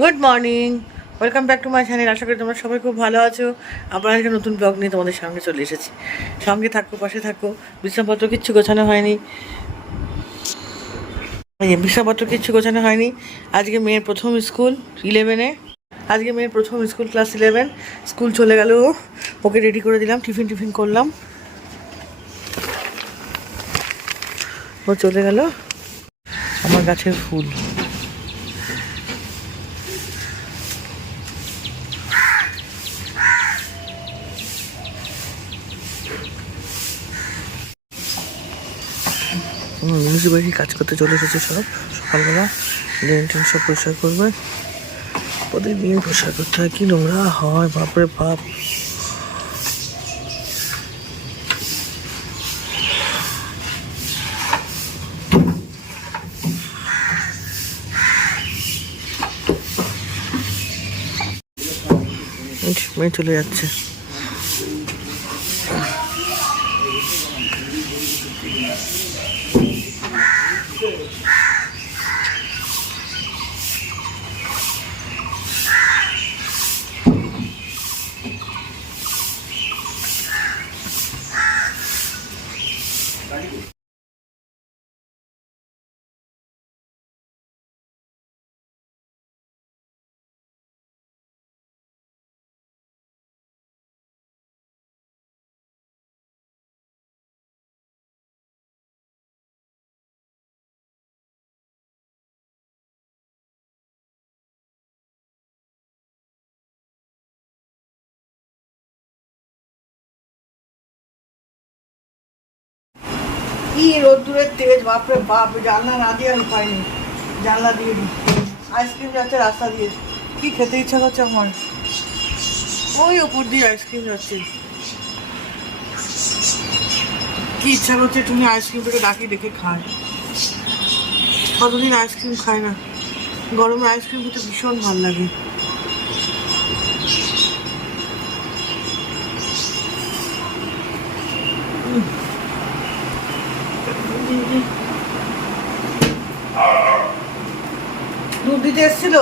Good morning welcome back to my channel আশা করি তোমরা সবাই খুব ভালো আছো। আবার একটা নতুন ব্লগ নিয়ে তোমাদের সঙ্গে চলে এসেছি। সঙ্গে থাকো, পাশে থাকো। বিছানাপত্র কিচ্ছু গোছানো হয়নি। এই কিচ্ছু গোছানো হয়নি। আজকে মেয়ের প্রথম স্কুল ইলেভেনে আজকে মেয়ের প্রথম স্কুল ক্লাস ইলেভেন স্কুল চলে গেল। ওকে রেডি করে দিলাম, টিফিন টিফিন করলাম। ও চলে গেল। আমার গাছের ফুল। মিউনিসিপ্যালিটি কাজ করতে চলে এসেছে সব। সকালবেলা ড্রেন ট্রেন সব পরিষ্কার করবে। প্রতিদিন পরিষ্কার করতে হয়। কি নোংরা হয়, বাপরে বাপ। মেয়ে চলে যাচ্ছে। কি রোদ্দুরের তেজ, বাপরে বাপ জানলা না দিয়ে আমি পাইনি। জানলা দিয়ে দিই। আইসক্রিম যাচ্ছে, রাস্তা দিয়ে। কি খেতে ইচ্ছা করছে আমার? ওই ওপর দিয়ে আইসক্রিম যাচ্ছে। কি ইচ্ছা করছে তুমি আইসক্রিমটাকে ডাকি দেখে খায়। কতদিন আইসক্রিম খায় না? গরমে আইসক্রিম খেতে ভীষণ ভালো লাগে। দুধ দিতে এসেছিল?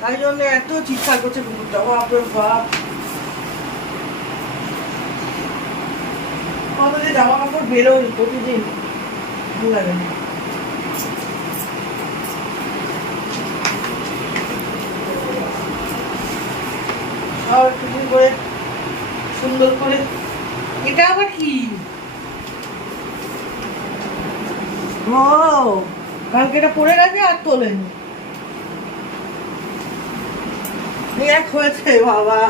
তাই জন্য এত চিৎকার করছে কুকুরটা। বাপ কত যে জামা কাপড় বেরোয় প্রতিদিন। ভালো লাগে না। সুন্দর করে। এটা আবার কি? কালকে এটা পড়ে গেছে আর তোলেনি। এক হয়েছে বাবা।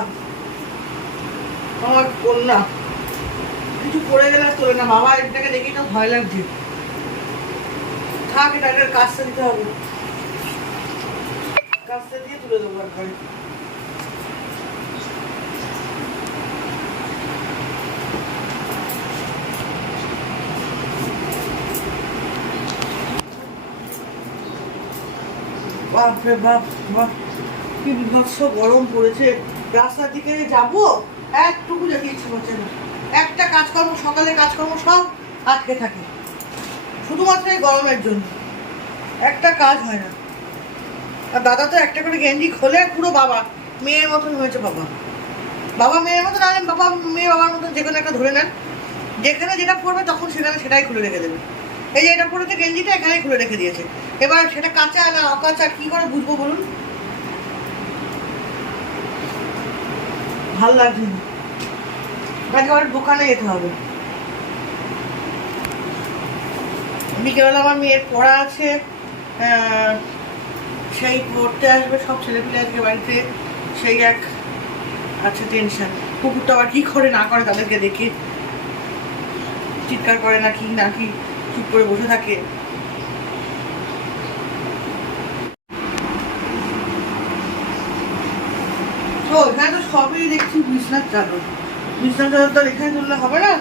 আমার কন্যা। কিছু পড়ে গেলে আর তোলে না। বাবা, এটাকে দেখি তো ভয় লাগছে। থাক, এটা কাজটা দিতে হবে। কাজটা দিয়ে তুলে দেবো একবারে। বাপরে বাপ বাপ। কি বিভৎস গরম পড়েছে। রাস্তার দিকে যাব? একটুকু যেতে ইচ্ছে করছে না। একটা কাজকর্ম সকালে কাজকর্ম সব আটকে থাকে। শুধুমাত্র এই গরমের জন্য। একটা কাজ হয় না। আর দাদা তো একটা করে গেঞ্জি খোলে, পুরো বাবা মেয়ের মতন হয়েছে বাবা। বাবা মেয়ের মতন আনেন বাবা, মেয়ে বাবার মতন যে কোনো একটা ধরে নেন। যেখানে যেটা পড়বে তখন সেখানে সেটাই খুলে রেখে দেবে। এই যে এটা পড়েছে গেঞ্জিটা এখানেই খুলে রেখে দিয়েছে। এবার সেটা কাঁচা না অকাঁচা, কি করে বুঝব বলুন? ভালো লাগছে না। একেবারে দোকানে যেতে হবে। বিকেলবেলা আমার মেয়ের পড়া আছে। সেই পড়তে আসবে, সব ছেলেপিলে আজকে বাড়িতে। সেই এক আছে টেনশন কুকুরটা আবার কি করে না করে তাদেরকে দেখে। চিৎকার করে না কি না কি। চুপ করে বসে থাকে। ও এখানে তো সবই দেখছি বিছনার চাদর। বিছনার চাদর তো এখানে তুললে হবে না?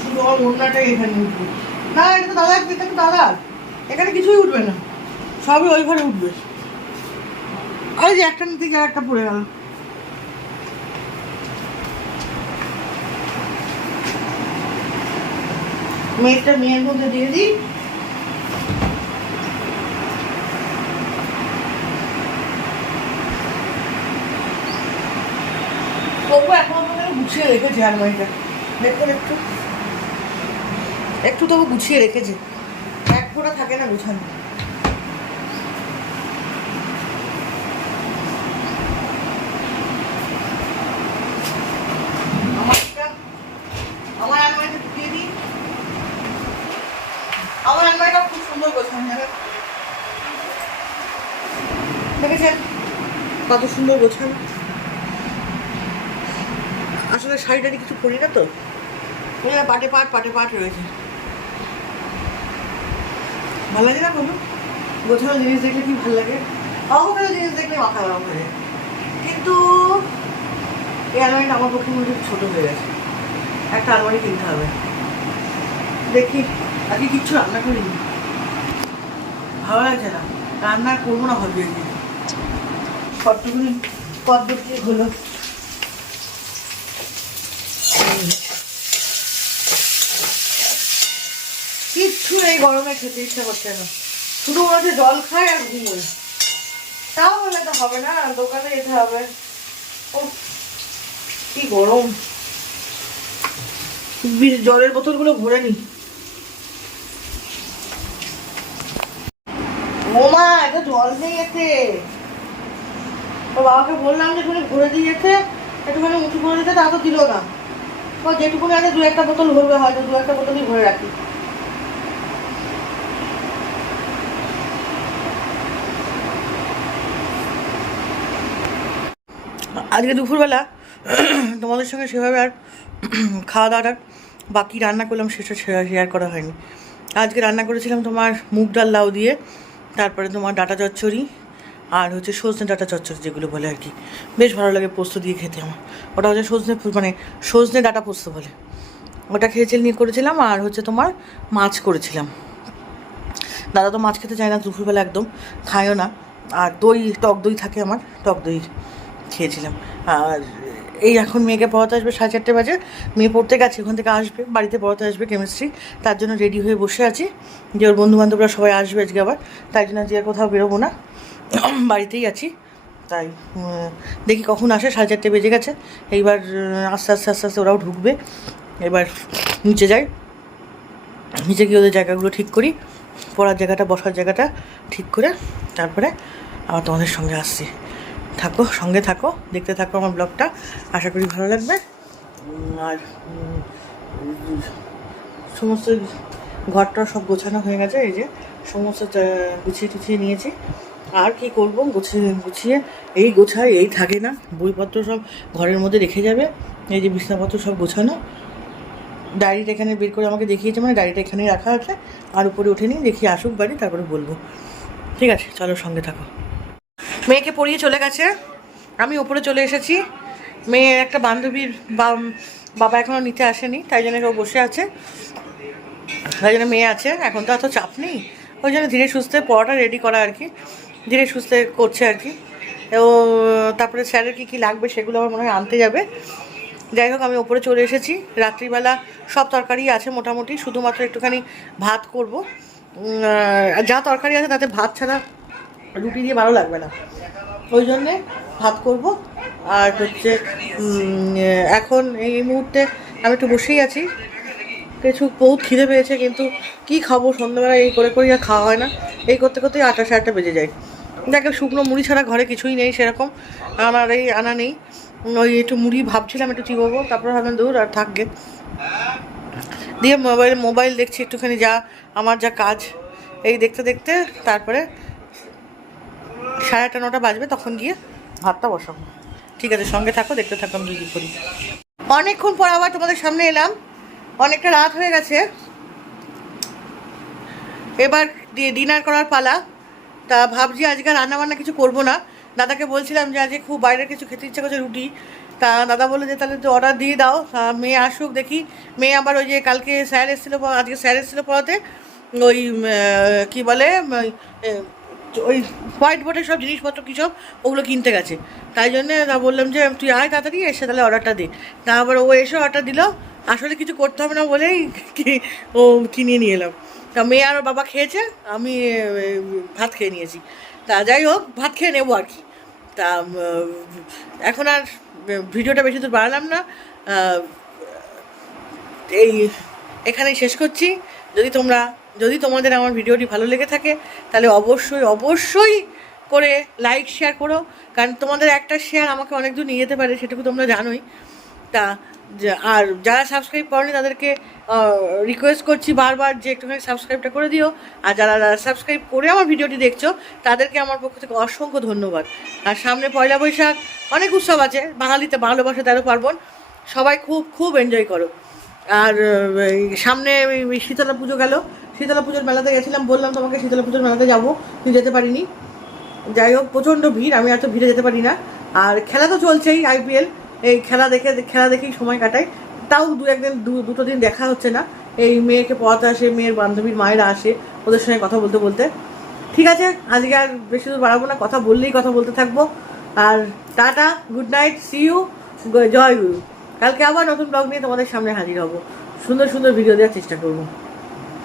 শুধু আমার ওড়নাটাই এখানে উঠবে। না, এটা তো দাদা এটা তো দাদা এখানে কিছুই উঠবে না। সবই ওই ঘরে উঠবে। ওই যে একটা নিতে গিয়ে একটা পড়ে গেল। মেয়েটা মেয়ের মধ্যে দিয়ে দিই। তবু গুছিয়ে দেখুন একটু। একটু তবু গুছিয়ে রেখেছে। এক ফোটা থাকে না গুছানো। কত সুন্দর গোছানো। আসলে শাড়িটারি কিছু পরি না তো। পাটে পাট পাটে পাট রয়েছে। ভালো লাগে না কোনো? গোছানো জিনিস দেখলে কি ভালো লাগে? অগোছানো জিনিস দেখলে মাথা গরম হয়ে কিন্তু এই আলমারিটা আমার পক্ষে মনে ছোটো হয়ে গেছে। একটা আলমারি কিনতে হবে। দেখি। আজকে কিচ্ছু রান্না করিনি। ভালো লাগছে না। রান্না করব না ভাবছি আজকে। কতটুকুনি পদ্ধতি হলো কিচ্ছু এই গরমে, খেতে ইচ্ছা করছে না। শুধু মনে জল খায় আর ঘুমোয় তাও বলে তো হবে না, দোকানে যেতে হবে। ও কি গরম। জলের বোতলগুলো ভরে নি। ও মা এটা জল নেই এতে। তো বাবাকে বললাম যে একটুখানি ভরে দিয়ে যেতে একটুখানি উঁচু করে দিতে তা তো দিল না। ও যেটুকুনি আছে দু একটা বোতল ভরবে হয়তো, দু একটা বোতলই ভরে রাখি। আজকে দুপুরবেলা তোমাদের সঙ্গে সেভাবে আর খাওয়া দাওয়াটা বাকি রান্না করলাম, সেটা শেয়ার করা হয়নি। আজকে রান্না করেছিলাম তোমার মুগ ডাল লাউ দিয়ে, তারপরে তোমার ডাটা চচ্চড়ি আর হচ্ছে সজনে ডাটা চচ্চড়ি যেগুলো বলে আর কি। বেশ ভালো লাগে পোস্ত দিয়ে খেতে আমার। ওটা হচ্ছে সজনে মানে সজনে ডাটা পোস্ত বলে। ওটা খেয়েছিল নিয়ে করেছিলাম আর হচ্ছে তোমার মাছ করেছিলাম। দাদা তো মাছ খেতে চায় না, দুপুরবেলা একদম খায়ও না। আর দই, টক দই থাকে আমার, টক দই খেয়েছিলাম। আর এই এখন মেয়েকে পড়াতে আসবে সাড়ে চারটে বাজে। মেয়ে পড়তে গেছে, ওখান থেকে আসবে, বাড়িতে পড়াতে আসবে কেমিস্ট্রি। তার জন্য রেডি হয়ে বসে আছি। যে ওর বন্ধু বান্ধবরা সবাই আসবে আজকে আবার। তাই জন্য আজকে কোথাও বেরোবো না। বাড়িতেই আছি। তাই দেখি কখন আসে, সাড়ে চারটে বেজে গেছে। এইবার আস্তে আস্তে আস্তে আস্তে ওরাও ঢুকবে। এবার নিচে যাই। নিচে গিয়ে ওদের জায়গাগুলো ঠিক করি। পড়ার জায়গাটা, বসার জায়গাটা ঠিক করে তারপরে আবার তোমাদের সঙ্গে আসছি। থাকো, সঙ্গে থাকো, দেখতে থাকো আমার ব্লগটা। আশা করি ভালো লাগবে। আর সমস্ত ঘরটা সব গোছানো হয়ে গেছে। এই যে, সমস্ত গুছিয়ে টুছিয়ে নিয়েছি। আর কি করব? গুছিয়ে গুছিয়ে এই গোছায়, এই থাকে না। বইপত্র সব ঘরের মধ্যে রেখে যাবে। এই যে বিছনাপত্র সব গোছানো। ডায়েরিটা এখানে বের করে আমাকে দেখিয়েছে মানে ডায়েরিটা এখানেই রাখা আছে। আর উপরে উঠে নিই দেখি আসুক বাড়ি, তারপরে বলব। ঠিক আছে, চলো সঙ্গে থাকো। মেয়েকে পড়িয়ে চলে গেছে। আমি ওপরে চলে এসেছি। মেয়ের একটা বান্ধবীর বাবা এখনও নিতে আসেনি, তাই জন্য কেউ বসে আছে। তাই জন্য মেয়ে আছে। এখন তো এত চাপ নেই। ওই জন্য ধীরে সুস্থে পড়াটা রেডি করা আর কি। ধীরে সুস্থে করছে আর কি। ও তারপরে স্যারের কী কী লাগবে সেগুলো আমার মনে হয় আনতে যাবে। যাই হোক, আমি ওপরে চলে এসেছি। রাত্রিবেলা সব তরকারি আছে মোটামুটি, শুধুমাত্র একটুখানি ভাত করব। যা তরকারি আছে তাতে ভাত ছাড়া রুটি দিয়ে ভালো লাগবে না। ওই জন্যে ভাত করব। আর হচ্ছে এখন এই মুহূর্তে আমি একটু বসেই আছি। কিছু বহুত খিদে পেয়েছে, কিন্তু কি খাব? সন্ধ্যাবেলা এই করে করে আর খাওয়া হয় না। এই করতে করতেই আটটা সাড়ে আটটা বেজে যায়। দেখো, শুকনো মুড়ি ছাড়া ঘরে কিছুই নেই সেরকম। আনার এই আনা নেই। ওই একটু মুড়ি ভাবছিলাম, একটু চিবোবো, তারপর ভাবলাম, দূর আর থাকবে দিয়ে মোবাইল মোবাইল দেখছি একটুখানি, যা আমার যা কাজ। এই দেখতে দেখতে তারপরে সাড়ে আটটা, নটা বাজবে, তখন গিয়ে ভাতটা বসাবো। ঠিক আছে, সঙ্গে থাকো, দেখতে থাকো, আমি কী করি। অনেকক্ষণ পর আবার তোমাদের সামনে এলাম। অনেকটা রাত হয়ে গেছে। এবার ডিনার করার পালা। তা ভাবছি আজকে রান্না বান্না কিছু করব না। দাদাকে বলছিলাম যে আজকে খুব বাইরের কিছু খেতে ইচ্ছে করছে, রুটি। তা দাদা বলে যে তাহলে তো অর্ডার দিয়ে দাও। মেয়ে আসুক, দেখি। মেয়ে আবার ওই যে কালকে স্যার এসেছিল আজকে স্যার এসেছিল পড়াতে, ওই কি বলে ওই হোয়াইট বোর্ডের সব জিনিসপত্র কী সব, ওগুলো কিনতে গেছে। তাই জন্যে তা বললাম যে তুই আয় তাড়াতাড়ি, এসে তাহলে অর্ডারটা দে। তা আবার ও এসে অর্ডার দিল। আসলে কিছু করতে হবে না বলেই ও কিনে নিয়ে এলাম। তা মেয়ে আর বাবা খেয়েছে, আমি ভাত খেয়ে নিয়েছি। তা যাই হোক, ভাত খেয়ে নেব আর কি। তা এখন আর ভিডিওটা বেশি দূর বাড়ালাম না। এই, এখানেই শেষ করছি। যদি তোমরা, যদি তোমাদের আমার ভিডিওটি ভালো লেগে থাকে, তাহলে অবশ্যই অবশ্যই করে লাইক শেয়ার করো। কারণ তোমাদের একটা শেয়ার আমাকে অনেক দূর নিয়ে যেতে পারে, সেটুকু তোমরা জানোই। তা আর যারা সাবস্ক্রাইব করেনি তাদেরকে রিকোয়েস্ট করছি বারবার যে একটুখানি সাবস্ক্রাইবটা করে দিও। আর যারা সাবস্ক্রাইব করে আমার ভিডিওটি দেখছ, তাদেরকে আমার পক্ষ থেকে অসংখ্য ধন্যবাদ। আর সামনে পয়লা বৈশাখ, অনেক উৎসব আছে, বাঙালিতে ভালোবাসা তেরো পার্বণ, সবাই খুব খুব এনজয় করো। আর সামনে শীতলা পুজো গেল, শীতলা পুজোর মেলাতে গেছিলাম, বললাম তোমাকে শীতলা পুজোর মেলাতে যাব, কিন্তু যেতে পারিনি। যাই হোক, প্রচণ্ড ভিড়, আমি এত ভিড়ে যেতে পারি না। আর খেলা তো চলছেই আইপিএল এই খেলা দেখে খেলা দেখেই সময় কাটাই। তাও দু একদিন দুটো দিন দেখা হচ্ছে না। এই মেয়েকে পড়াতে আসে, মেয়ের বান্ধবীর মায়েরা আসে ওদের সঙ্গে কথা বলতে বলতে। ঠিক আছে, আজকে আর বেশি দূর বাড়াবো না, কথা বললেই কথা বলতে থাকব। আর tata good night see you জয় গুরু। কালকে আবার নতুন ব্লগ নিয়ে তোমাদের সামনে হাজির হব। সুন্দর সুন্দর ভিডিও দেওয়ার চেষ্টা করব।